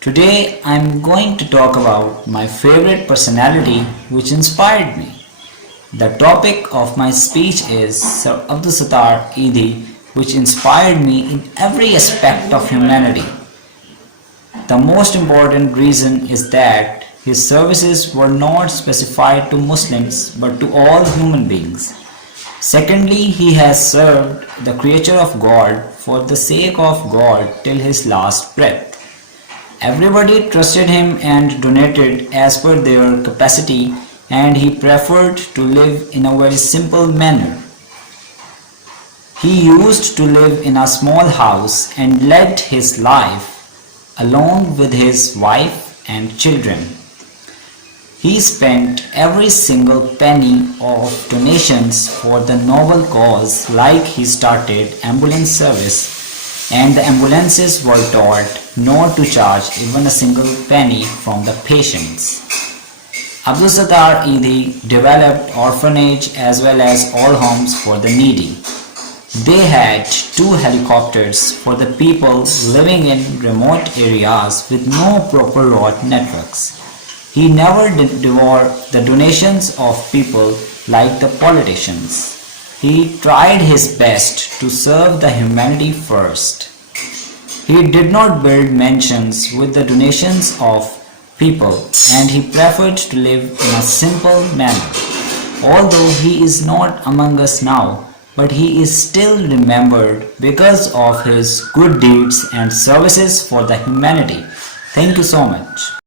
Today I'm going to talk about my favorite personality which inspired me. The topic of my speech is Sir Abdul Sattar Edhi, which inspired me in every aspect of humanity. The most important reason is that his services were not specified to Muslims but to all human beings. Secondly, he has served the creature of God for the sake of God till his last breath. Everybody trusted him and donated as per their capacity, and he preferred to live in a very simple manner. He used to live in a small house and led his life alone with his wife and children. He spent every single penny of donations for the noble cause, like he started ambulance service and the ambulances were taught not to charge even a single penny from the patients. Abdul Sattar Edhi developed orphanage as well as all homes for the needy. They had 2 helicopters for the people living in remote areas with no proper road networks. He never devoured the donations of people like the politicians. He tried his best to serve the humanity first. He did not build mansions with the donations of people, and he preferred to live in a simple manner. Although he is not among us now, but he is still remembered because of his good deeds and services for the humanity. Thank you so much.